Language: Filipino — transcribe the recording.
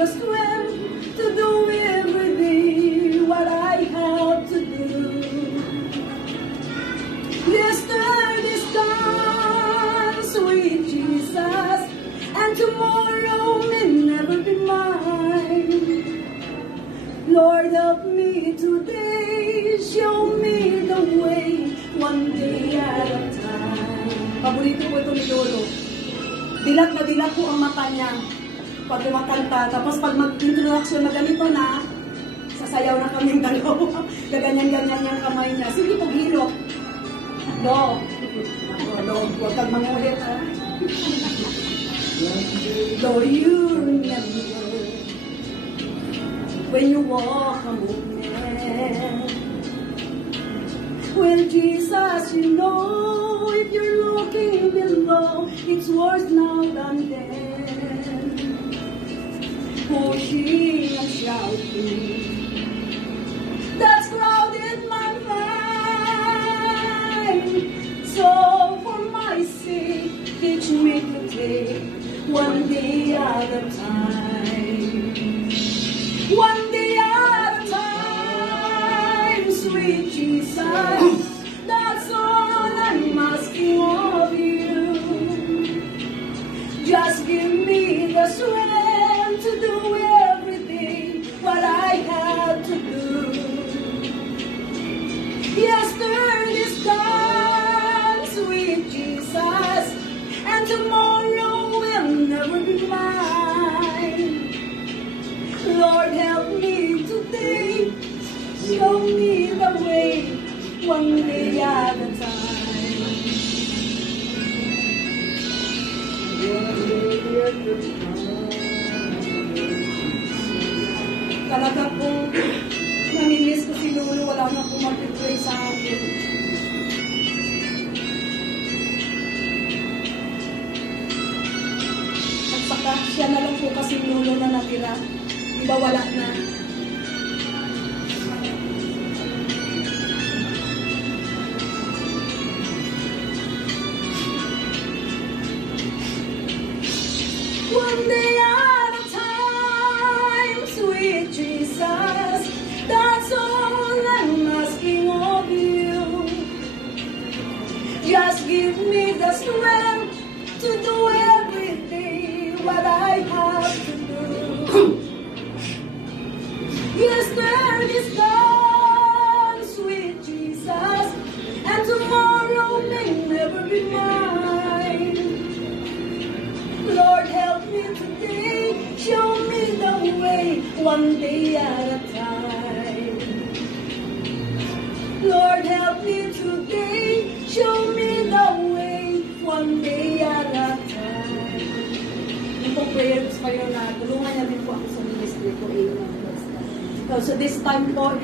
the strength to do every day what I have to do. Yesterday's gone, sweet Jesus, and tomorrow may never be mine. Lord, help me today, show me the way, one day at a time. Paborito ko ito ni Lolo. Dilat na dilat ko ang mata niya pag kumakanta. Tapos pag mag-introduction na ganito na, sasayaw na kaming dalawa. Gaganyan-ganyan yung kamay niya. Sige, paghilot. No. Lord, huwag kang mangulit, ha? Lord, you remember when you walk a movement. Well, Jesus, you know, if you're looking below, it's worse now than then. Pushing and shouting, that's crowded my mind. So for my sake, teach me to take one day at a time. One day at a time, sweet Jesus, that's all I'm asking of you. Just give me the strength to do everything what I have to do. Yesterday's gone, sweet Jesus, and tomorrow will never be mine. Lord, help me today, show me the way, one day at a time. Talaga pong namimiss ko si Lolo, wala na pong mag-pray sa akin. At saka siya na lang po kasi Lolo na natira. Iba wala na. One day at a time, sweet Jesus, that's all I'm asking of you. Just give me the strength to do everything what I have to do. Yesterday's gone, sweet Jesus, and tomorrow may never be mine. Lord, help me today, show me the way, one day at a time. Lord, help me today, show me the way, one day at a time. Yung pong prayers pa yun na tulungan niya din po ako sa ministry ko. So this time po,